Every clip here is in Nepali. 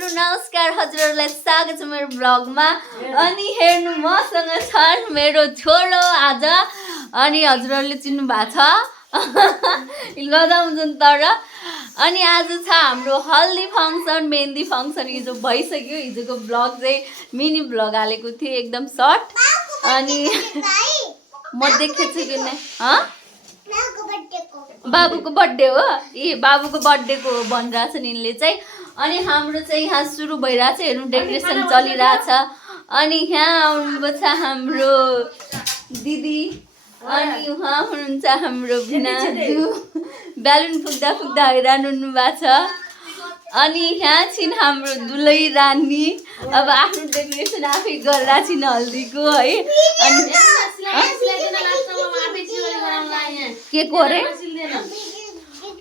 नमस्कार हजुरहरुलाई स्वागत छ मेरो ब्लगमा अनि हेर्नु मसँग छन् मेरो छोरो आज अनि हजुरहरुले चिन्नु भएको छ लजाउँछन् तर अनि आज छ हाम्रो हल्दी फंक्सन मेहन्दी फंक्सन हिजो भइसक्यो हिजोको ब्लग चाहिँ मिनी ब्लग हालेको थिए एकदम सर्ट अनि म देखेछु कि नै बाबुको बर्थडे हो ए बाबुको बर्थडे को भनिरहेछ नि यिनले चाहिँ अनि हाम्रो चाहिँ यहाँ सुरु भइरहेछ हेर्नु डेकोरेसन चलिरहेछ अनि यहाँ आउनुभएको छ हाम्रो दिदी अनि उहाँ हुनुहुन्छ हाम्रो भिनाजु ब्यालुन फुक्दा फुक्दा हैरान हुनु भएको छ अनि यहाँ छिन् हाम्रो दुलै रानी अब आफ्नो डेकोरेसन आफै गरेर छिन् हल्दीको है के को रे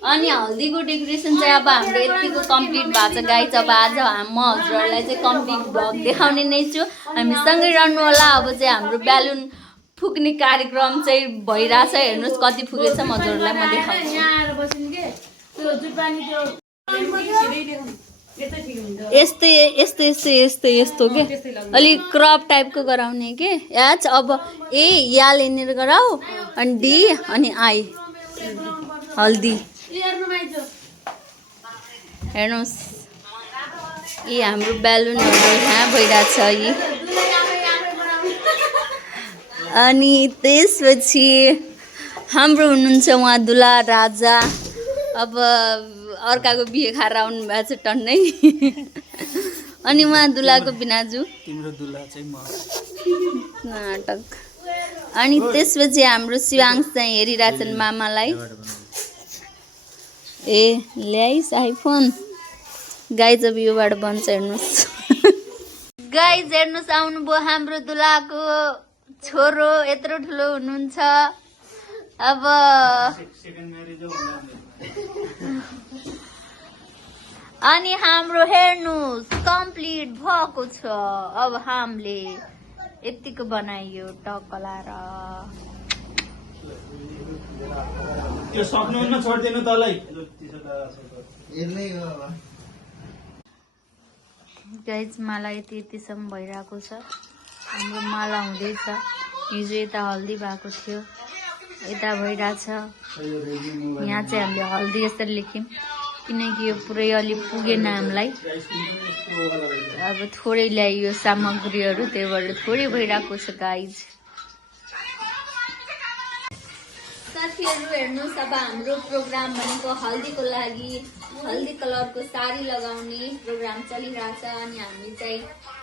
अनि हल्दीको डेकोरेसन चाहिँ अब हाम्रो यतिको कम्प्लिट भएको छ गाइज अब आज म हजुरहरूलाई चाहिँ कम्प्लिट भ्लग देखाउने नै छु हामी सँगै रहनु होला अब चाहिँ हाम्रो ब्यालुन फुक्ने कार्यक्रम चाहिँ भइरहेछ हेर्नुहोस् कति फुकेछ म हजुरहरूलाई म देखाउँछु यस्तै यस्तो यस्तो यस्तो यस्तो के अलिक क्रप टाइपको गराउने के एच अब ए या लेनेर गराऊ अनि डी अनि आई हल्दी हेर्नुहोस् यी हाम्रो ब्यालुनहरू यहाँ भइरहेछ यी अनि त्यसपछि हाम्रो हुनुहुन्छ उहाँ दुला राजा अब अर्काको बिहे खाएर आउनु भएको छ टन्नै अनि उहाँ दुलाको बिनाजु तिम्रो दुला चाहिँ म नाटक अनि त्यसपछि हाम्रो शिवांश चाहिँ हेरिरहेछन् मामालाई ए ल्याइस आइफोन गाइज अब योबाट बन्छ हेर्नुहोस् गाइज हेर्नुहोस् आउनुभयो हाम्रो दुलाको छोरो यत्रो ठुलो हुनुहुन्छ अब अनि हाम्रो हेर्नुहोस् कम्प्लिट भएको छ अब हामीले यतिको बनाइयो टक्क लाएर त्यो सक्नुहुन्न छोड्दिनु तलै गाइज माला यतिसम्म भइरहेको छ हाम्रो माला हुँदैछ हिजो यता हल्दी भएको थियो यता भइरहेछ यहाँ चाहिँ हामीले हल्दी यसरी लेख्यौँ किनकि यो पुरै अलि पुगेन हामीलाई अब थोरै ल्याइयो सामग्रीहरू त्यही भएर थोरै भइरहेको छ गाइज साथीहरू हेर्नुहोस् अब हाम्रो प्रोग्राम भनेको हल्दीको लागि हल्दी कलरको साडी लगाउने प्रोग्राम चलिरहेछ अनि हामी चाहिँ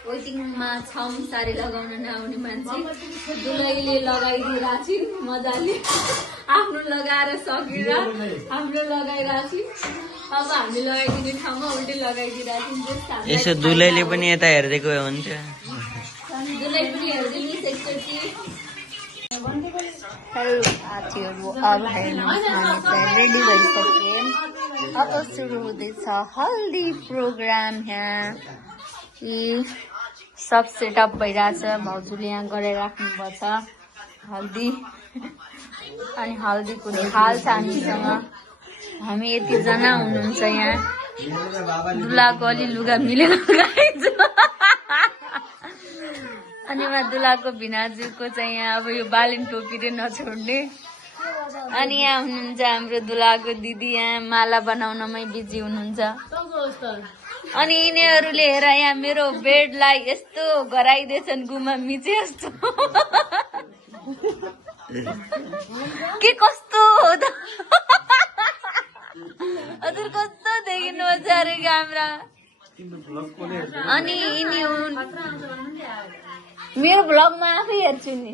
वेटिङमा छौँ साडी लगाउन नआउने मान्छे दुलैले लगाइदिइरहेको छिन् मजाले आफ्नो लगाएर सकेर हाम्रो लगाइरहेको छिन् अब हामी लगाइदिने ठाउँमा उल्टै लगाइदिइरहेको छिन् यसो दुलैले पनि यता हेर्दैको हुन्छ दुलै पनि हेरिदिनुहोस् एकचोटि हेलो साथीहरू अब हेर्नुहोस् हामी चाहिँ रेडी भइसक्यौँ अब सुरु हुँदैछ हल्दी प्रोग्राम यहाँ यी सब सेटअप भइरहेछ भाउजूले यहाँ गरेर राख्नुभएको छ हल्दी अनि हल्दीको थाल छ हामीसँग हामी यतिजना हुनुहुन्छ यहाँ दुलाको अलि लुगा मिलेर लगाइन्छ अनि उहाँ दुलाको भिनाजुको चाहिँ यहाँ अब यो बालिन टोपीले नछोड्ने अनि यहाँ हुनुहुन्छ हाम्रो दुलाको दिदी यहाँ माला बनाउनमै बिजी हुनुहुन्छ अनि यिनीहरूले हेर यहाँ मेरो बेडलाई यस्तो गराइदिएछन् गुमा मिचे जस्तो के कस्तो हो त हजुर कस्तो देखिनु छ अरे क्यामेरा अनि यिनी मेरो भ्लगमा आफै हेर्छु नि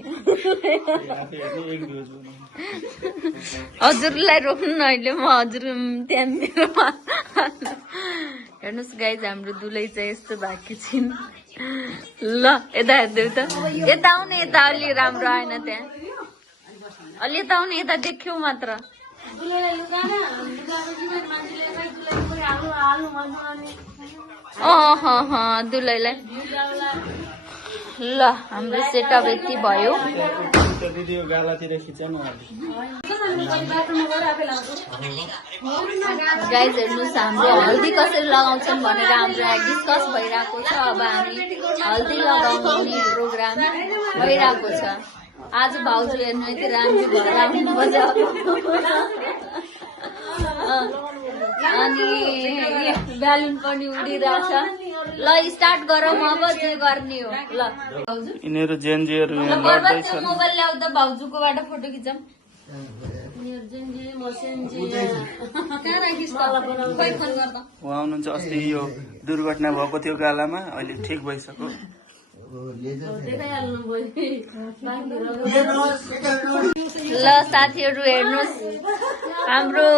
हजुरलाई रोक्नु न अहिले म हजुर त्यहाँ मेरोमा हेर्नुहोस् गाइज हाम्रो दुलै चाहिँ यस्तो भएको छिन् ल यता हेर्दै त यता आउने यता अलि राम्रो आएन त्यहाँ अलि यता आउने यता देख्यौ मात्र दुलैलाई ल हाम्रो सेटअप यति भयो दिदी गालातिर खिच्नु गाइज हेर्नुहोस् हाम्रो हल्दी कसरी लगाउँछन् भनेर हाम्रो यहाँ डिस्कस भइरहेको छ। अब हामी हल्दी लगाउने प्रोग्राम भइरहेको छ। आज भाउजू हेर्नु यति राम्रो भएर आउनुपर्छ। अनि ब्यालुन पनि उडिरहेछ। ल स्टार्ट गरौँ अब जे गर्ने हो। ल भाउजू यिनीहरू जेनजीहरू यहाँ बर्बाद लड्दैछन्। मोबाइल ल्याउँदा भाउजूकोबाट फोटो खिचौँ। उहाँ हुनुहुन्छ अस्ति यो दुर्घटना भएको थियो गालामा, अहिले ठिक भइसक्यो। ल साथीहरू हेर्नुहोस् हाम्रो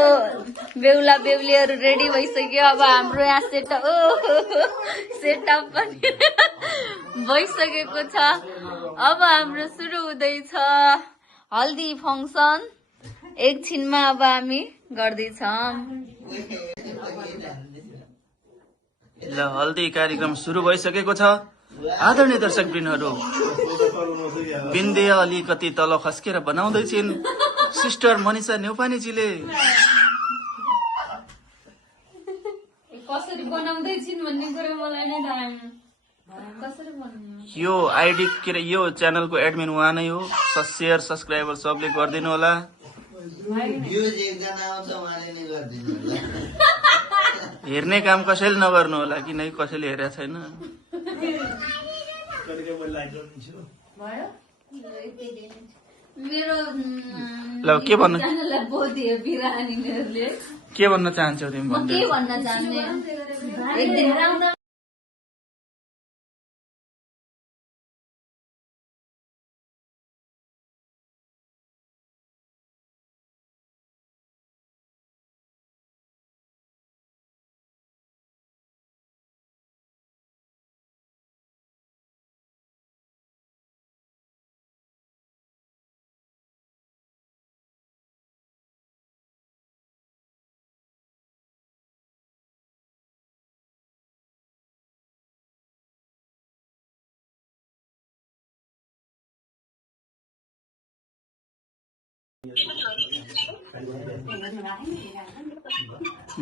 बेहुला बेहुलीहरू रेडी भइसक्यो। अब हाम्रो यहाँ सेटअप पनि भइसकेको छ। अब हाम्रो सुरु हुँदैछ हल्दी फङ्सन। एकछिनमा अब हामी गर्दैछौँ। ल हल्दी कार्यक्रम सुरु भइसकेको छ। आदरणीय दर्शकवृन्दहरू, बिन्दे अलिकति तल खस्केर बनाउँदैछिन् सिस्टर मनिषा न्यौपानेजीले। कसरी बनाउँदैछिन् भन्ने कुरा मलाई नै थाहा छैन। कसरी बनाउनु यो आइडी के अरे यो च्यानलको एडमिन उहाँ नै हो। सेयर सब्सक्राइबर सबले गरिदिनु होला। हेर्ने काम कसैले नगर्नु होला, किनकि कसैले हेरेको छैन। मेरो ल के भन्न च्यानललाई बोधियो बिरानीहरूले। के भन्न चाहन्छौ तिमी? म के भन्न चाहन्ने एक दिन राउँदा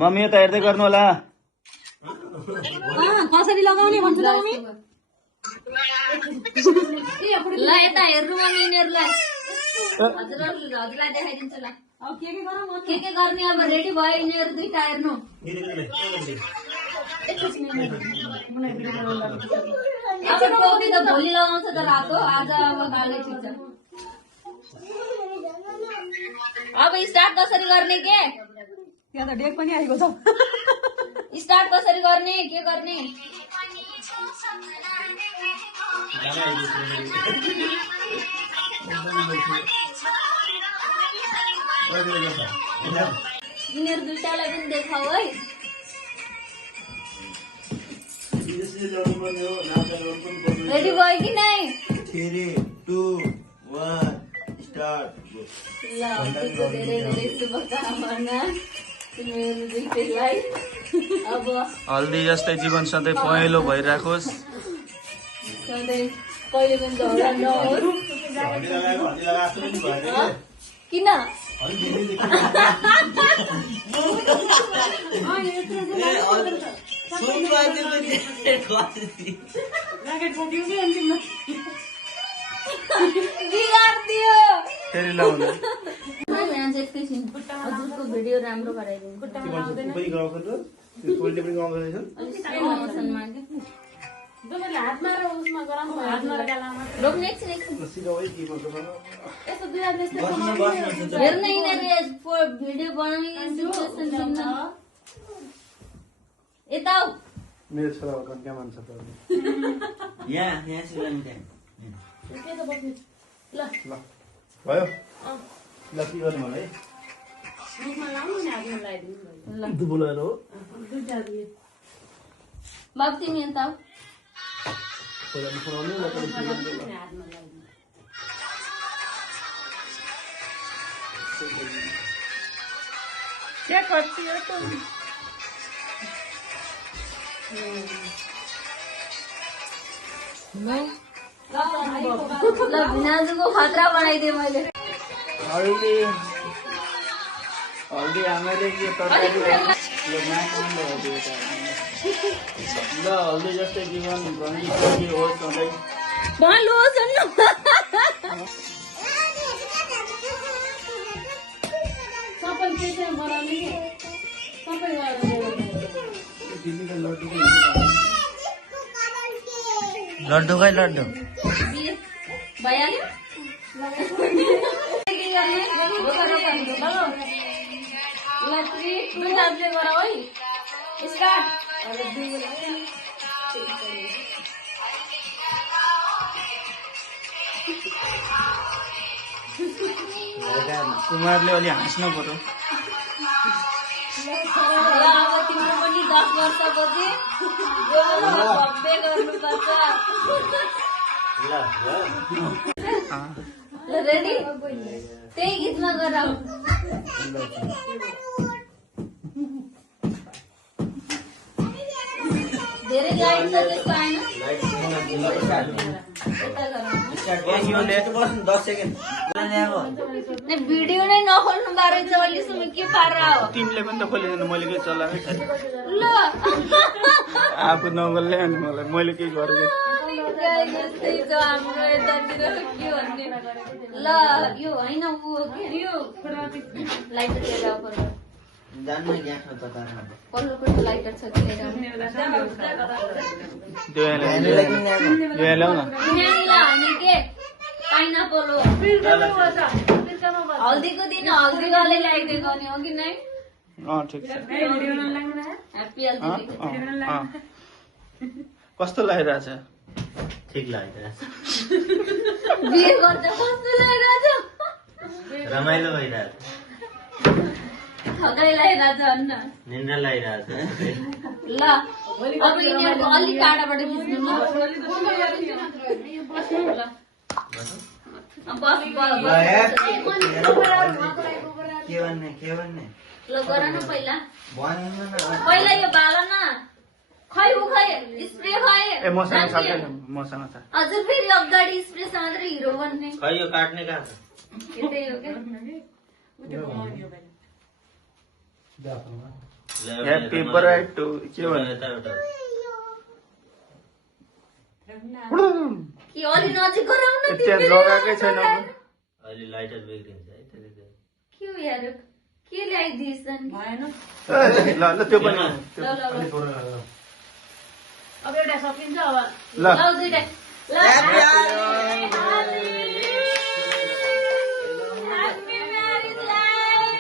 मम्मी यता हेर्दै गर्नु होला। कसरी लगाउने भन्छ ल मम्मी। ल यता हेर्नु मम्मी यिनीहरूलाई। हजुरलाई देखाइदिन्छु ल। अब के गर्ने अब रेडी भयो यिनीहरू दुईटा हेर्नु। अब टोपी त भोलि लगाउँछ त रातो, आज अब गाले ठिक छ। अब स्टार्ट कसरी गर्ने के? यहाँ त डेक पनि आएको छ। स्टार्ट कसरी गर्ने के गर्ने? यिनीहरू दुईटालाई पनि देखाऊ है। रेडी भयो कि नै? 3, 2, 1 स्टार्ट। ल हल्दीको धेरै धेरै शुभकामना तिमीहरू दुईटैलाई। अब हल्दी जस्तै जीवन सधैँ पहेँलो भइराखोस्। सधैँ कहिले पनि झगडा नहोस्। किन? बिगारिदियो। फेरि लाउनु। यहाँ चाहिँ एकैछिन हजुरको भिडियो राम्रो गराइदिनु। रोक्ने एकछिन हेर्न यिनीहरू भिडियो बनाउने यता मेरो छोरा क्या मान्छ यहाँ चाहिँ भयो ल के गर्नु मलाई बोलाएर हो बाबु तिमी यता ल भिनाजुको खतरा बनाइदिएँ मैले। हल्दी आमाले यो तरकारी यो माटोले हो त्यो ल हल्दी जस्तै जीवन भनी के हो सधैँ भलो जन्नु सबै के चाहिँ बनाउने सबै गरेर दिल्लीको लड्डु लड्डु खै लड्डु भइहाल्यो कुमारले अलि हाँस्नु पर्यो अब तिम्रो पनि 10 वर्षपछि भव्य गर्नुपर्छ रेडी त्यही गीतमा गराऊ धेरै लाइट छ त्यसको आएन भिडियो नै नखोल्नु बारे छ अहिलेसम्म के पारा हो तिमीले पनि त खोलेन मैले के चलाएकै छैन ल आफू नगर्ले अनि मलाई मैले केही गरेको यस्तै छ हाम्रो यतातिर के भन्ने ल यो होइन ऊ हो के यो लाइटर लिएर आऊ जान्नु ग्यास ततार्न पल्लोपट्टि लाइटर छ कि लिएर आऊ त्यो ल्याउ न न्यानीला होइन के पाइनापल हो हल्दीको दिन हल्दीवाले ल्याइदिएको नि हो कि नै ठिक छ ह्याप्पी हल्दी कस्तो लागिरहेछ ठिक लागिरहेछ बिहे गर्दा कस्तो लागिरहेछ रमाइलो भइरहेछ थकाइ लागिरहेछ भन्न निन्द्रा लागिरहेछ ल अब यिनीहरूको अलिक टाढाबाट खिच्नु ल बस के भन्ने ल गर न पहिला भन्नु न पहिला यो बाल न खै स्प्रे खै ए मसँग छ मसँग छ हजुर फेरि अगाडि स्प्रे सँग मात्रै हिरो बन्ने खै यो काट्ने कहाँ छ यतै हो क्या ह्याप्पी बर्थडे टु के भन्नु यता एउटा कि अलि नजिक गराउन त्यहाँ लगाएकै छैन अहिले लाइटर बिग्रिन्छ है त्यतिकै के हो यार के ल्याइदिएछ नि ल त्यो पनि ल अब एउटा सकिन्छ अब ल ल दुईटा ल Happy married life!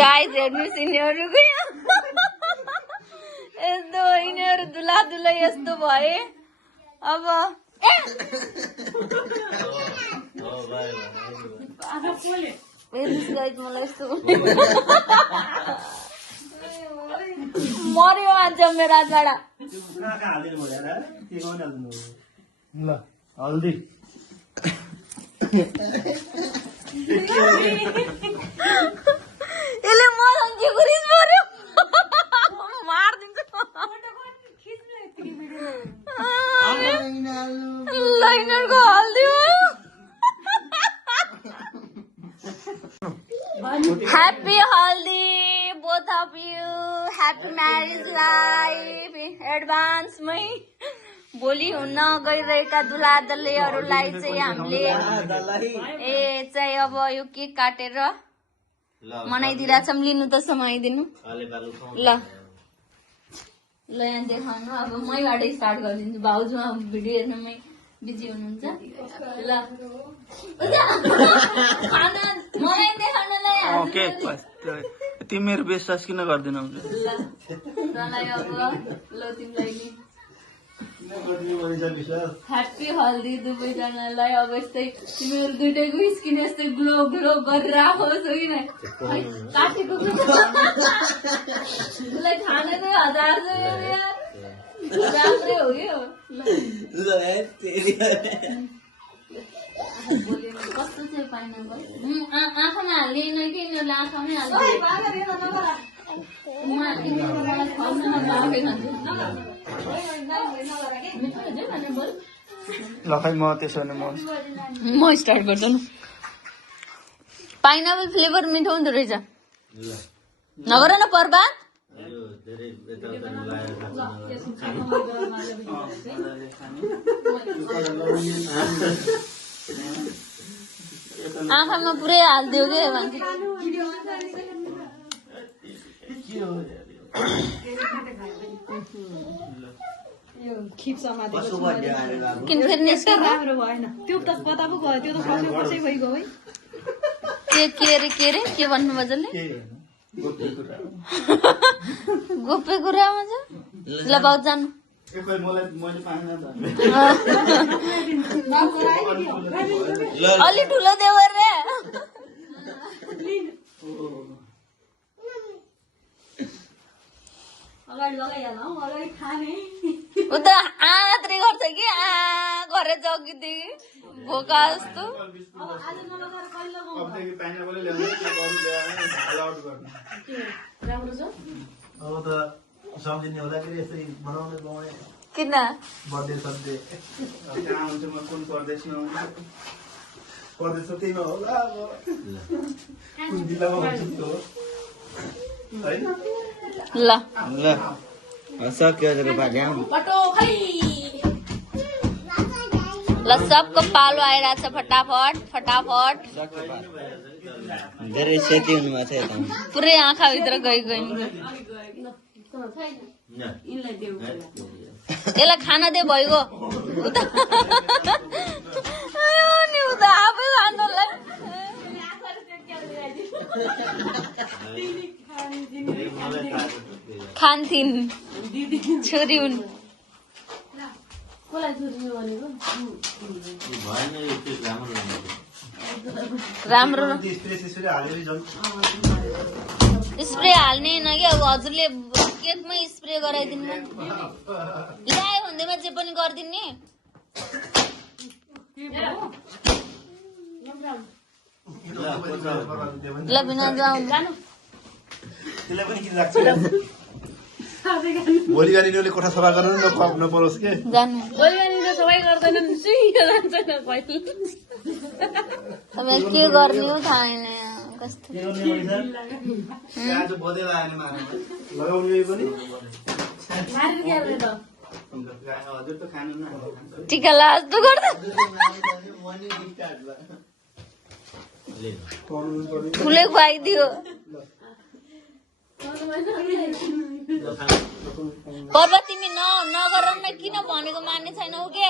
गाइस हेर्नुहोस् यिनीहरूको यस्तो यिनीहरू दुला दुला यस्तो भए अब हेर्नुहोस् गाइस मलाई यस्तो मर्यो आज मेरो हातबाट ल हल्दी यसले मलाई के गरिस मर्यो मारिदिन्छ लाइनरको हल्दी Happy हल्दी both of you. Happy marriage life. एडभान्समै भोलि हुन गइरहेका दुला दल्लेहरूलाई चाहिँ हामीले चाहिँ अब यो केक काटेर मनाइदिरहेछौँ लिनु त समाइदिनु ल ल यहाँ देखाउनु अब मैबाट स्टार्ट गरिदिन्छु भाउजू भिडियो हेर्नुमै बिजी हुनुहुन्छ ल मलाई देखाउनलाई तिमीहरू विश्वास किन गर्दैनौ ल तँलाई अब ल तिमीलाई ह्याप्पी हल्दी दुवैजनालाई अब यस्तै तिमीहरू दुइटैको स्किन यस्तै ग्लो ग्लो गरेर आओस् हो कि नै काटेको उसलाई खानेकै 1000 छ यार राम्रै हो कि कस्तो चाहिँ पाइनापल आँखामा हाल्ने नै यिनीहरूले आँखामै हाल्छ मलाई खुवाउँदैन म आफै खान्छु मिठो हुन्छ भने बोल ल खै म त्यसो भने म स्टार्ट गर्छु न पाइनापल फ्लेभर मिठो हुँदो रहेछ ल नगर न पर्बात यो धेरै यताउता लगाएर आँखामा पुरै हालिदियो के मान्छे कसो बर्थडे आएर गएको किन फेरि निस्क्यो राम्रो भएन त्यो त कता पो गयो त्यो त कसै कसै भइगयो है के अरे के भन्नु मजाले गोप्य कुरामा छ ल बाउ जानु मैले पाएन त अलि ठुलो देऊ रे अगाडि लगाइहाल हौ अगाडि खाने ऊ त आत्रै गर्छ कि घरे जगिदिए भोका जस्तो आज नलगाएर कहिले लगाउँ अबदेखि पाइनापल ल्याउने के गर्नु ल्याएर हाल आउट गर्नु राम्रो छ अब त सम्झिने हुँदाखेरि यसरी बनाउने गाउने किन बर्थडे सड्डे कहाँ हुन्छ म कुन परदेशमा हुन्छ परदेशमा त्यही होला अब कुन जिल्लामा हुन्छ त्यो हो होइन ल ल सक्यो जरो भाग्याम ल सबको पालो आइरहेछ फटाफट फटाफट धेरै सेती हुनुभएको छ यता पुरै आँखाभित्र गइ नि यसलाई खाना दे भइगयो उता नि उता आफै खानुलाई खान्थिन् छोरी हुन् कसलाई छुट्यो भनेको भएन यो केक राम्रो राम्रो स्प्रे हाल्ने होइन कि अब हजुरले केकमै स्प्रे गराइदिनु ल्यायो भन्दैमा जे पनि गरिदिने ल बिना जानु त्यसलाई पनि किन लाग्छ भोलि गाडीले कोठा सफा गर्नु नपरोस् के जानु बोल्ने त सबै गर्दैनन् सुइयो जान्छ न कहिले तपाईँ के गर्ने हो थाहा छैन कस्तो आज बदेला आएन लगाउने पनि मारेर क्यारे त हजुर त खानु न टिका लाजस्तो गर्दा ठुलै खुवाइदियो पर्व तिमी नगर न किन भनेको मान्ने छैनौ के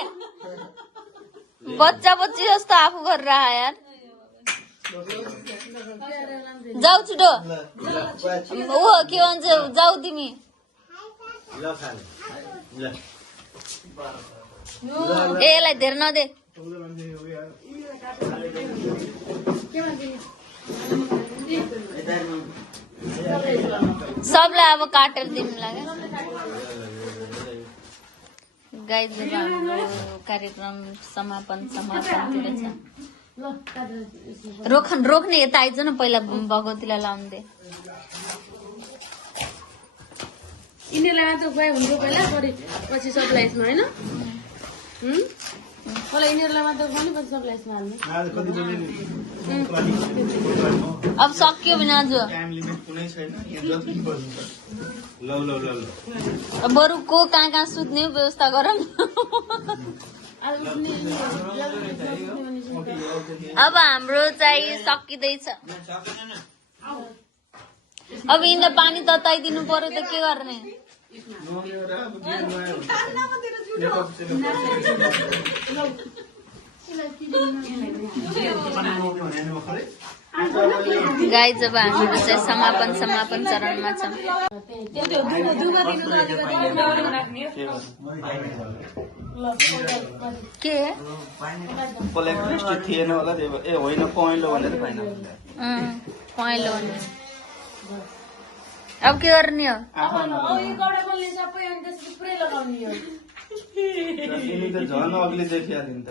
बच्चा बच्ची जस्तो आफू गरेर आयो यार जाऊ छिटो ऊ के भन्छ जाऊ तिमी ए यसलाई धेरै नदे सबलाई अब काटेर दिनु लाग्यो गाइज हाम्रो कार्यक्रम समापनतिर छ रोक्ने यता आइज न पहिला भगवतीलाई लाउनु दे यिनीहरूलाई मात्र खुवाइ हुन्छ पहिला पछि सबलाई यसमा होइन पहिला यिनीहरूलाई मात्र खुवाउने पछि सबलाई यसमा हाल्ने अब सक्यो भने आज टाइम लिमिट कुनै छैन यहाँ जति गर्नु ल बरु को कहाँ सुत्ने व्यवस्था गरौँ अब हाम्रो चाहिँ सकिँदैछ अब यिनलाई पानी तताइदिनु पर्यो त के गर्ने गाई जब हाम्रो चाहिँ समापन चरणमा छ के थिएन होला ए होइन पहेँलो भनेर पहेँलो अब के गर्ने हो झन् अग्ली देखिहाल्यो नि त